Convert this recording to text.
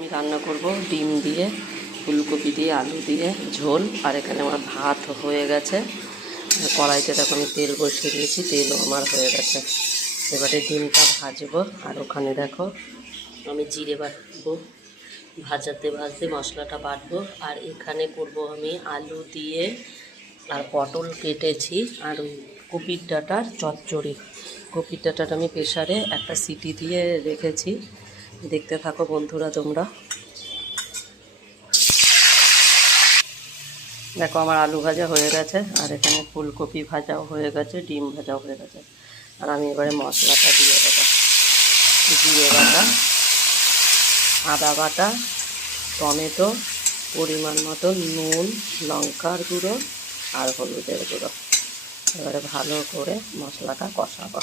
আমি রান্না করব ডিম দিয়ে, ফুলকপি দিয়ে, আলু দিয়ে ঝোল। আর এখানে আমার ভাত হয়ে গেছে। কড়াইতে দেখো আমি তেল বসিয়ে দিয়েছি, তেলও আমার হয়ে গেছে। এবারে ডিমটা ভাজবো। আর ওখানে দেখো আমি জিরে বাটবো, ভাজতে ভাজতে মশলাটা বাটবো। আর এখানে করব আমি আলু দিয়ে আর পটল কেটেছি আর ওই কপির ডাঁটার চচ্চড়ি। কপির ডাঁটাটা আমি প্রেসারে একটা সিটি দিয়ে রেখেছি। দেখতে থাকো বন্ধুরা তোমরা। দেখো আমার আলু ভাজা হয়ে গেছে, আর এখানে ফুলকপি ভাজাও হয়ে গেছে, ডিম ভাজাও হয়ে গেছে। আর আমি এবারে মশলাটা দিয়ে দেবো। জিরে বাটা, আদা বাটা, টমেটো, পরিমাণ মতো নুন, লঙ্কার গুঁড়ো আর হলুদের গুঁড়ো। এবারে ভালো করে মশলাটা কষাবো।